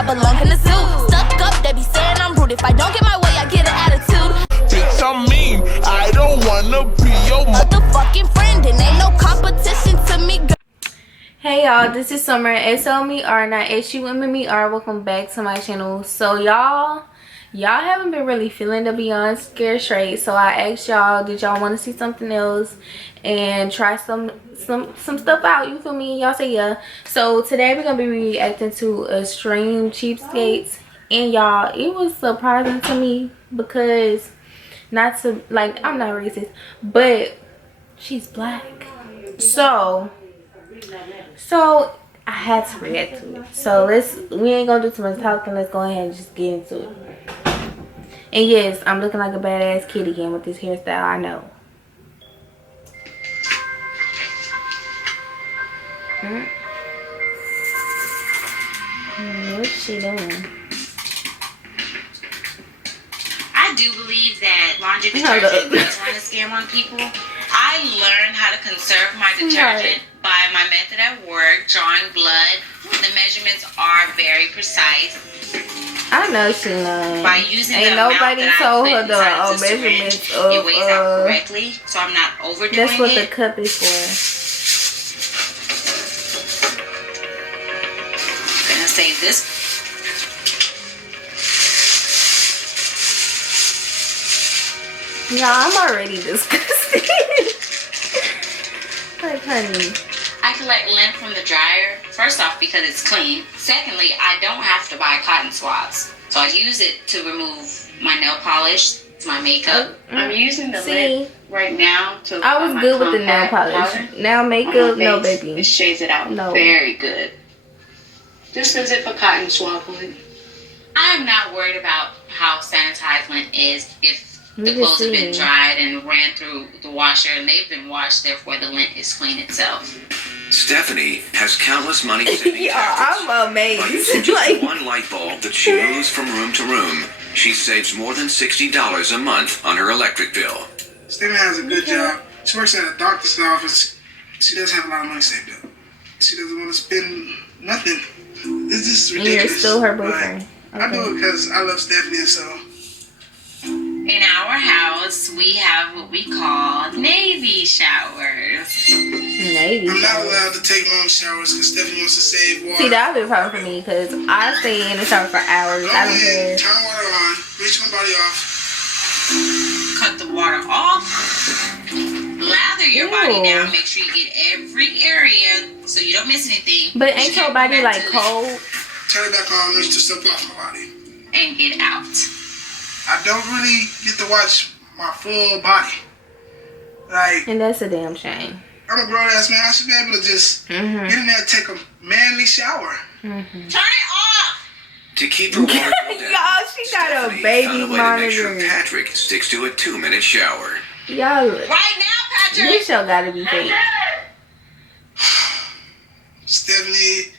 I belong in the zoo. Stuck up, they be saying I'm rude. If I don't get my way, I get an attitude. Bitch, I'm mean. I don't wanna be your motherfucking friend, and ain't no competition to me. Hey y'all, this is Summer. S-O-M-E-R, not S-U-M-M-E-R. Welcome back to my channel. So y'all haven't been really feeling the Beyond Scared Straight, so I asked y'all, did y'all want to see something else and try some stuff out? You feel me? Y'all say yeah. So today we're gonna be reacting to Extreme Cheapskates, and y'all, it was surprising to me because not to, like, I'm not racist, but she's black, so I had to react to it. So we ain't gonna do too much talking. Let's go ahead and just get into it. And yes, I'm looking like a badass kid again with this hairstyle, I know. What's she doing? I do believe that laundry detergent does run a scam on people. I learned how to conserve my detergent by my method at work, drawing blood. The measurements are very precise. I know she knows. By using ain't the nobody amount that told I her put inside the measurements of it weighs out correctly, so I'm not overdoing it. That's what the cup is for. I'm gonna save this. Yeah, I'm already disgusted. Like, honey. I collect lint from the dryer, first off because it's clean. Secondly, I don't have to buy cotton swabs. So I use it to remove my nail polish, my makeup. I'm using the lint right now to I was good with the nail polish. Now makeup, no baby. It shades it out no. Very good. This is it for cotton swab lint. I'm not worried about how sanitized lint is if the clothes have been dried and ran through the washer and they've been washed, therefore the lint is clean itself. Stephanie has countless money-saving tactics. I'm amazed. By using just one light bulb that she moves from room to room, she saves more than $60 a month on her electric bill. Stephanie has a good job. She works at a doctor's office. She does have a lot of money saved up. She doesn't want to spend nothing. It's just ridiculous. And you're still her boyfriend. Okay. I do it because I love Stephanie, so. In our house, we have what we call Navy showers. Navy I'm not showers. allowed to take long showers because Stephanie wants to save water. See, that would be a problem for me because I stay in the shower for hours. Go I don't ahead, care. turn water on, rinse my body off. Cut the water off. Lather your body down. Make sure you get every area so you don't miss anything. But ain't your body like cold? Turn it back on, rinse the stuff off my body. And get out. I don't really get to watch my full body. Like, and that's a damn shame. I'm a grown ass man. I should be able to just get in there and take a manly shower. Turn it off. To keep her water bill down, y'all, she got a baby monitor. Make sure Patrick sticks to a 2-minute shower. Y'all, right now, Patrick. This show gotta be fake. Stephanie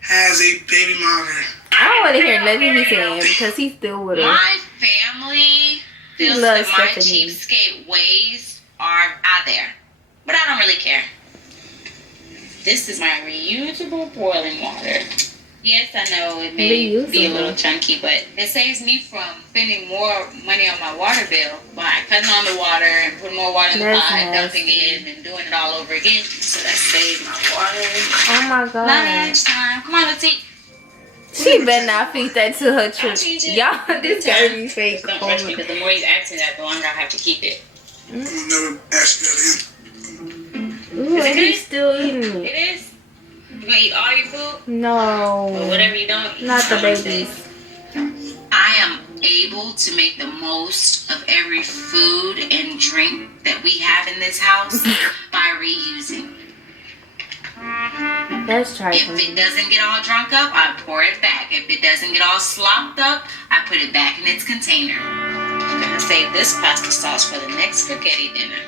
has a baby monitor. I don't want to hear nothing he's saying because he's still with her. My family feels that my cheapskate ways are out there, but I don't really care. This is my reusable boiling water. Yes, I know it may be a little chunky, but it saves me from spending more money on my water bill by cutting on the water and putting more water in the pot, dumping it, and doing it all over again. So that saves my water. Oh my god. Lunchtime. Come on, let's eat. She better not feed that to her children. Y'all, this gotta be fake. Don't rush me, because the more he's asking that, the longer I have to keep it. I'm gonna never ask you that again. Ooh, and he's still eating it. It is. You gonna eat all your food? No. Or whatever you don't eat. Not the babies. I am able to make the most of every food and drink that we have in this house by reusing. That's trifling. If it doesn't get all drunk up, I pour it back. If it doesn't get all slopped up, I put it back in its container. I'm gonna save this pasta sauce for the next spaghetti dinner.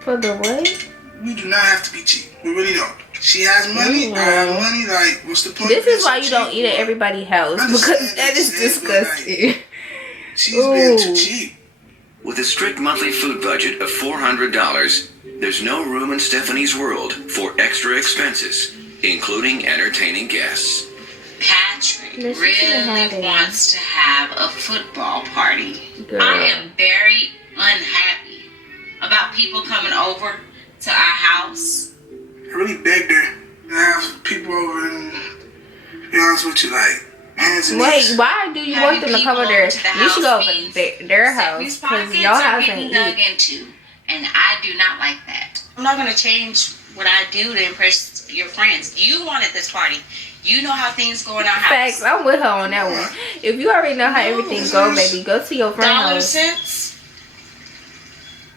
For the what? We do not have to be cheap. We really don't. She has money. I have money. Like, what's the point? This is why you don't eat at everybody's house, because that is disgusting. Like, she's been too cheap. With a strict monthly food budget of $400, there's no room in Stephanie's world for extra expenses, including entertaining guests. Patrick really wants to have a football party. Girl. I am very unhappy about people coming over to our house. I really begged her to have people over and be honest with you, like hands and Wait, knees. why do you want them to come over there? You should go over their house because y'all house ain't dug eat. into, and I do not like that. I'm not gonna change what I do to impress your friends. You wanted this party. You know how things go in our house. Facts, I'm with her on that one. If you already know how everything go, baby, go to your friend's Dollar house. cents.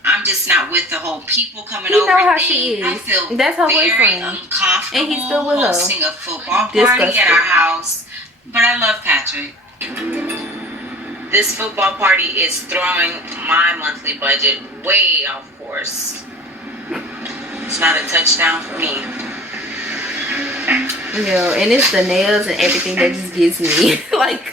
I'm just not with the whole people coming You over know how thing. she is. I feel That's her very boyfriend. uncomfortable And he's still with her. hosting a football party Disgusting. at our house. But I love Patrick. This football party is throwing my monthly budget way off course. It's not a touchdown for me. Yo, and it's the nails and everything that just gets me. Like,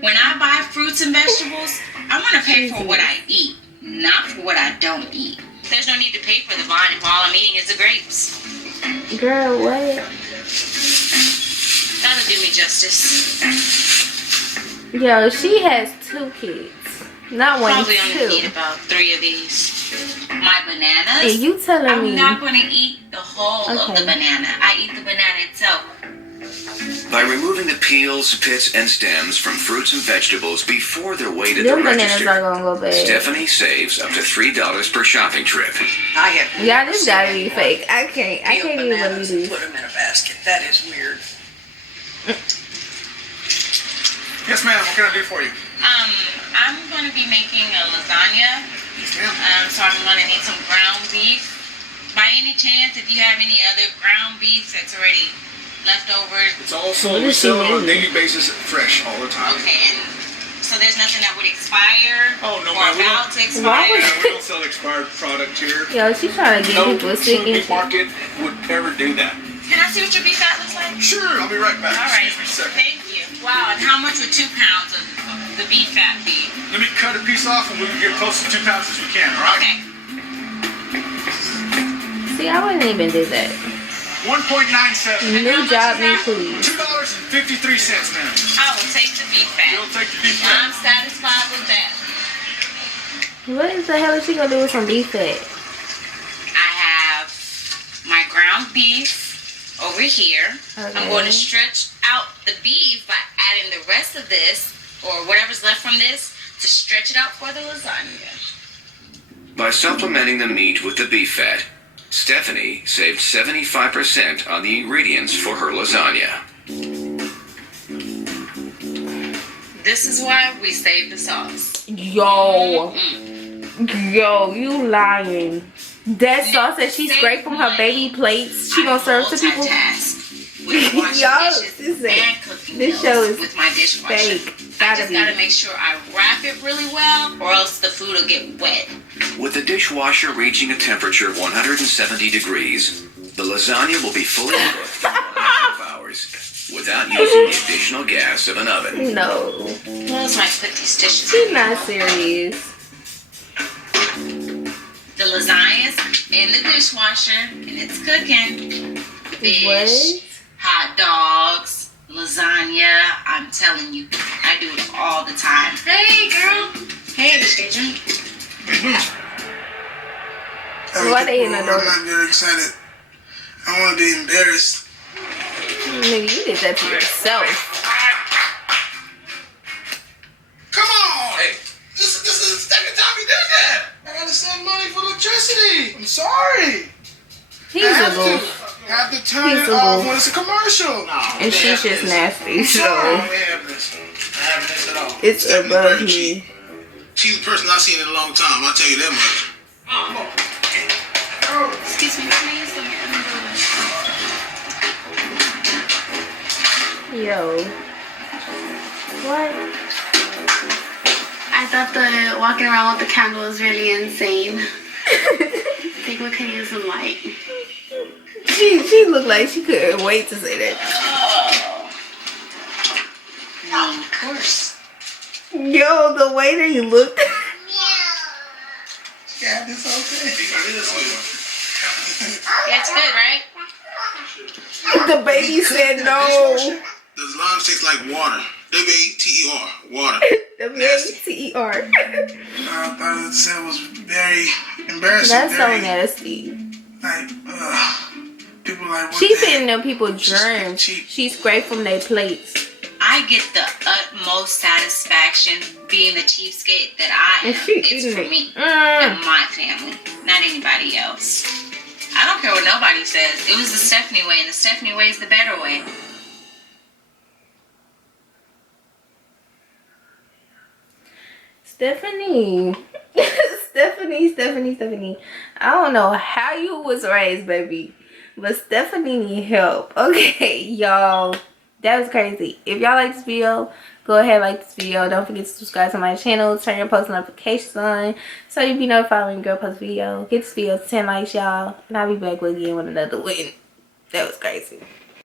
When I buy fruits and vegetables, I want to pay for what I eat, not for what I don't eat. There's no need to pay for the vine if all I'm eating is the grapes. girl, what? That'll do me justice. Yo, she has 2 kids. Not one, Probably only need 2. about 3 of these. My bananas. And you telling I'm me not going to eat the whole of the banana. I eat the banana itself. By removing the peels, pits, and stems from fruits and vegetables before they're weighed at the them bananas register, are gonna go bad. Stephanie saves up to $3 per shopping trip. I have Yeah, this gotta be fake. I can't even believe bananas and this. put them in a basket. That is weird. Yes, ma'am. What can I do for you? I'm going to be making a lasagna. Yes, ma'am. So I'm going to need some ground beef. By any chance, if you have any other ground beef that's already left over. It's also What we does she sell it on a mean? daily basis, fresh all the time. Okay, and so there's nothing that would expire Oh, no, or ma'am, we about to Why expire? would- Yeah, we don't sell expired product here. Yo, she trying to get No people sick and food shit. market would ever do that. Can I see what your beef fat looks like? Sure, I'll be right back. All right. Excuse me a second. Thank you. Wow, and how much would 2 pounds of the beef fat be? Let me cut a piece off and we can get close to 2 pounds as we can, all right? Okay. See, I wouldn't even do that. 1.97. New job, me please. $2.53, ma'am. I will take the beef fat. You'll take the beef I'm fat. satisfied with that. What is the hell is she gonna do with some beef fat? I have my ground beef over here. I'm going to Okay. stretch out the beef by adding the rest of this, or whatever's left from this, to stretch it out for the lasagna. By supplementing the meat with the beef fat, Stephanie saved 75% on the ingredients for her lasagna. This is why we save the sauce. Yo, yo, you lying. That sauce that she scraped from her baby plates, she gonna serve to people? With washing Yo, dishes this and cooking this meals show is with my dishwasher. fake. I Gotta just be. gotta make sure I wrap it really well, or else the food will get wet. With the dishwasher reaching a temperature of 170 degrees, the lasagna will be fully cooked in 1.5 hours without using the additional gas of an oven. No, Who else might put these dishes she's in? not serious. The lasagna's in the dishwasher and it's cooking. Fish, What? hot dogs, lasagna. I'm telling you, I do it all the time. Hey, girl. Hey, Adrian. Why they in the door? I'm not very excited. I don't want to be embarrassed. Nigga, you did that to yourself. Come on! Hey, this is the second time you did that. I gotta send money for electricity. I'm sorry. He's I a have little, to. I have to turn He's it a off little- when it's a commercial. No, and she's just nasty, I'm sorry. I so don't have this. I have this at all. it's Stephanie above very cheap. me. She's the person I've seen in a long time. I'll tell you that much. Excuse me, please. Yo, what? I thought the walking around with the candle was really insane. I think we could use some light. She looked like she couldn't wait to say that. Of course. Yo, the way that he looked. Yeah, this okay. Yeah, it's good, right? The baby said no. Does Lon tastes like water. W-A-T-E-R. Water. W-A-T-E-R. I thought it was very embarrassing. That's so very, nasty. Like, people like, what She the feeding heck? them people germs. She scraped from their plates. I get the utmost satisfaction being the cheapskate that I am. It's for me and my family, not anybody else. I don't care what nobody says. It was the Stephanie way, and the Stephanie way is the better way. Stephanie. Stephanie. I don't know how you was raised, baby, but Stephanie need help. Okay, y'all. That was crazy. If y'all like this video, go ahead and like this video. Don't forget to subscribe to my channel. Turn your post notifications on so you be notified when your girl posts a video. Get this video to 10 likes, y'all. And I'll be back again with another one. That was crazy.